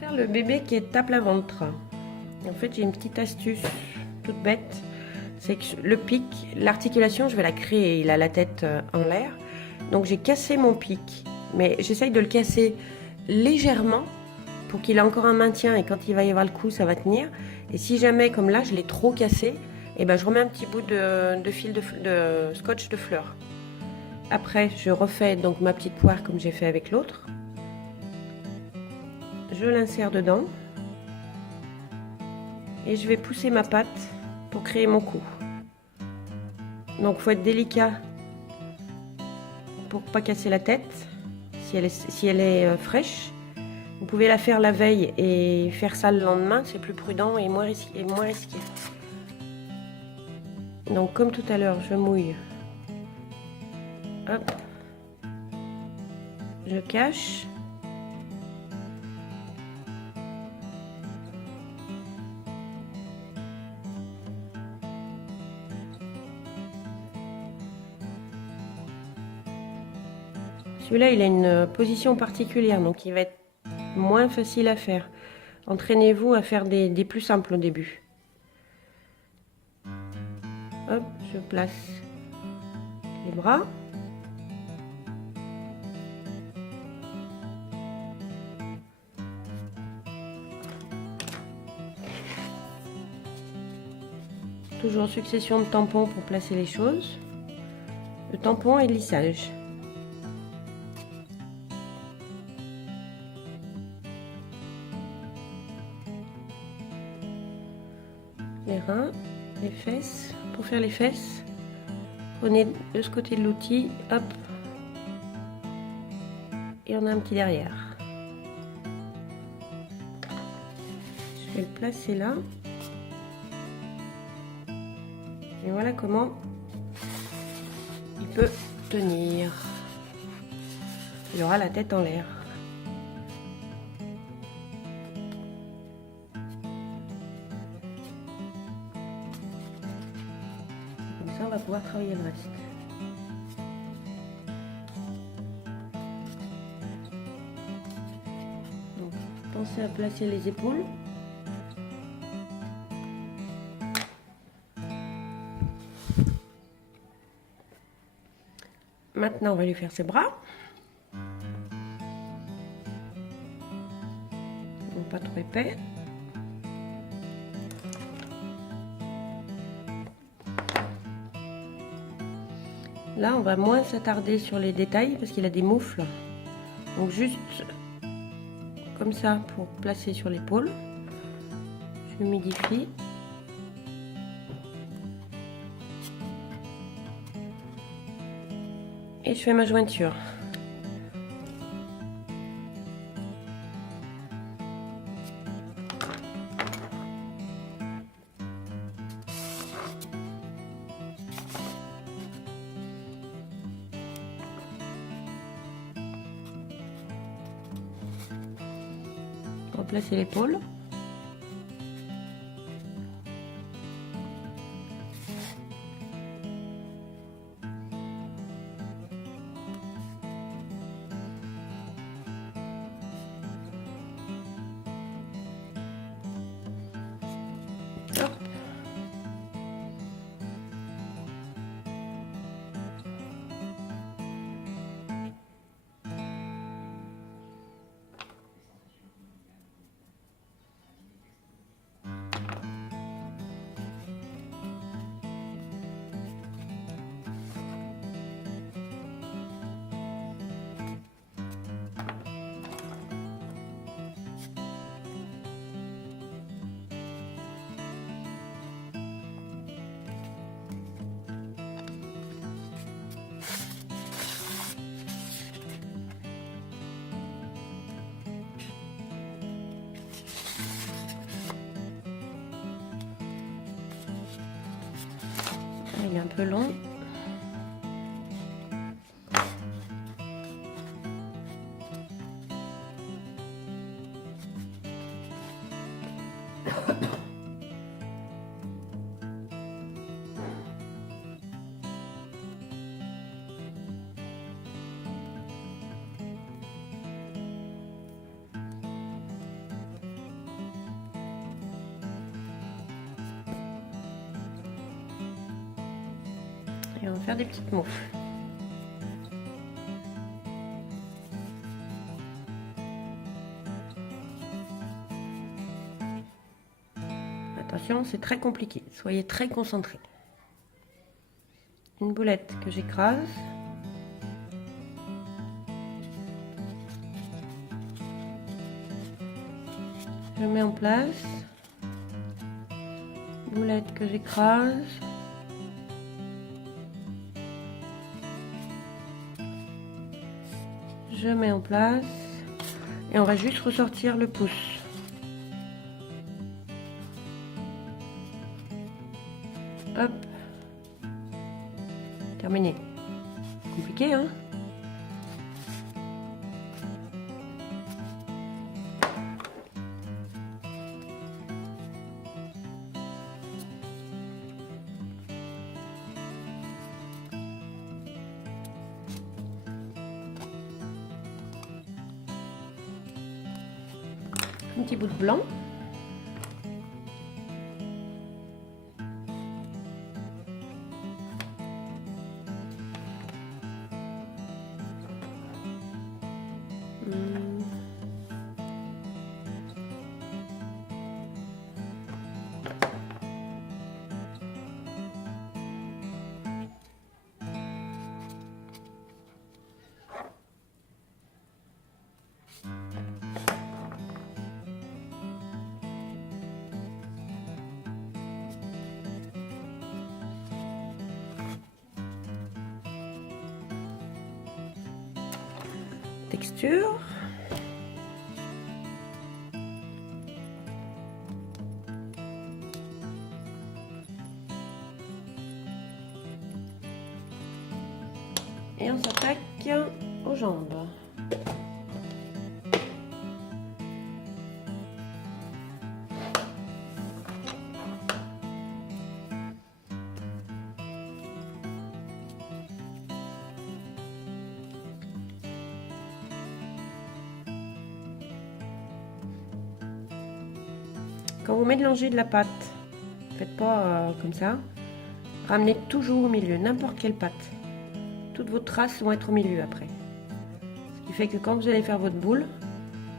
faire le bébé qui est tape la ventre. En fait, j'ai une petite astuce toute bête. C'est que le pic, l'articulation, je vais la créer. Il a la tête en l'air. Donc j'ai cassé mon pic. Mais j'essaye de le casser légèrement pour qu'il ait encore un maintien. Et quand il va y avoir le coup, ça va tenir. Et si jamais, comme là, je l'ai trop cassé, et ben, je remets un petit bout de fil de scotch de fleurs. Après, je refais donc ma petite poire comme j'ai fait avec l'autre. Je l'insère dedans. Et je vais pousser ma pâte pour créer mon cou. Donc il faut être délicat pour pas casser la tête si elle est fraîche. Vous pouvez la faire la veille et faire ça le lendemain, c'est plus prudent et moins risqué. Donc comme tout à l'heure, je mouille. Hop. Je cache. Celui-là, il a une position particulière, donc il va être moins facile à faire. Entraînez-vous à faire des plus simples au début. Hop, je place les bras. Toujours succession de tampons pour placer les choses. Le tampon et le lissage. Les reins, les fesses. Pour faire les fesses, prenez de ce côté de l'outil, hop, et on a un petit derrière. Je vais le placer là. Et voilà comment il peut tenir. Il aura la tête en l'air. Comme ça, on va pouvoir travailler le reste. Donc, pensez à placer les épaules. Maintenant, on va lui faire ses bras. Donc, pas trop épais. Là, on va moins s'attarder sur les détails parce qu'il a des moufles. Donc, juste comme ça pour placer sur l'épaule. Je humidifie. Et je fais ma jointure. Replacer l'épaule. Hop. Il est un peu long. on va faire des petites moufles. Attention, c'est très compliqué, soyez très concentrés. Une boulette que j'écrase. Je mets en place. Boulette que j'écrase. Je mets en place. Et on va juste ressortir le pouce. Hop. Terminé. Compliqué, hein? Un petit bout de blanc. Texture. Et on s'attaque aux jambes. Quand vous mélangez de la pâte, faites pas comme ça. Ramenez toujours au milieu, n'importe quelle pâte. Toutes vos traces vont être au milieu après. Ce qui fait que quand vous allez faire votre boule,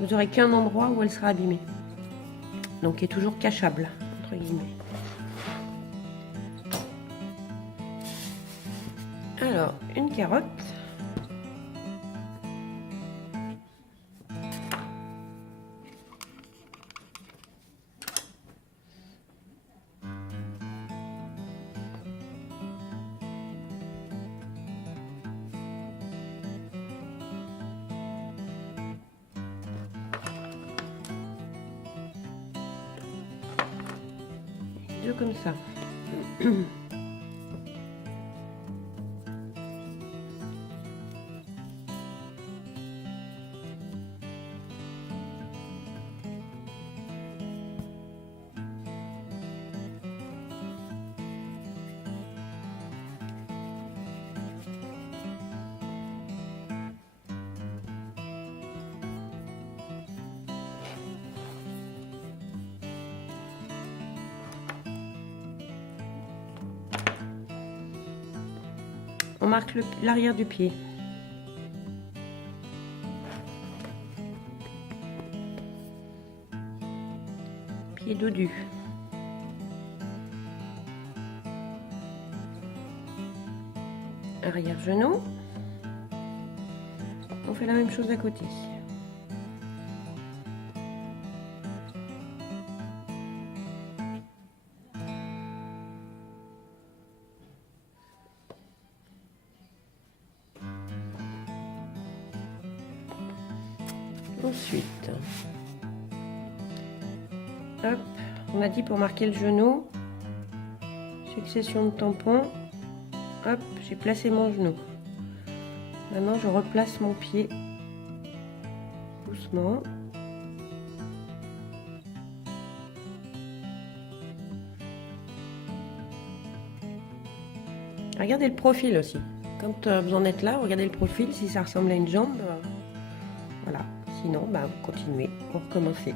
vous n'aurez qu'un endroit où elle sera abîmée. Donc qui est toujours cachable, entre guillemets. Alors, une carotte. Deux comme ça. On marque l'arrière du pied. Pied dodu. Arrière genou. On fait la même chose à côté. Ensuite, hop, on a dit pour marquer le genou, succession de tampons, hop, j'ai placé mon genou. Maintenant, je replace mon pied doucement. Regardez le profil aussi. Quand vous en êtes là, regardez le profil, si ça ressemble à une jambe, voilà. Sinon, bah, vous continuez, vous recommencez.